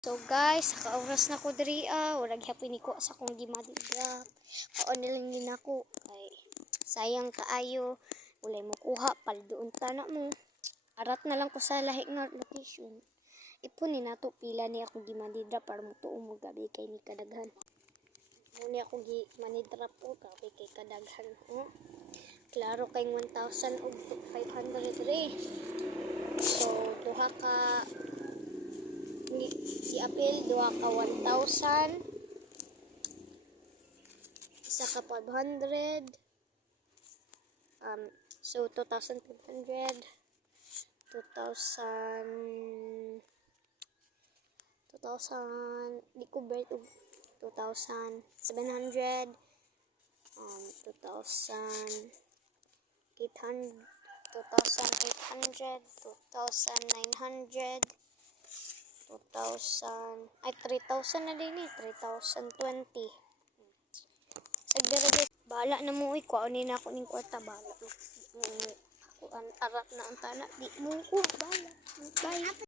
So guys, kauras na ko diri wala gyapon ni ko sa kong gimadidra. Kaon na lang din ako kay sayang kaayo, walay mo kuha paldoon tana mo. Arat na lang ko sa lahi nga location. Ipon ni nato pila ni ako gimadidra para mo tuong mo gabi kay ni kadaghan. Muni ako gimanidra po gabi kay kadaghan ko. Klaro kay 1,000 og 500 re. So duha ka si apil duha ka 1,000, isa ka 500, so 2,500, 2,000 di ko bet og 2,700, 2,800, 2,900, 3,000 na din 3,020. Sagdara guys, bala na mo kuanin na ako ning kwarta bala. Ako an arat na ang tana di mo ko bala. Bye.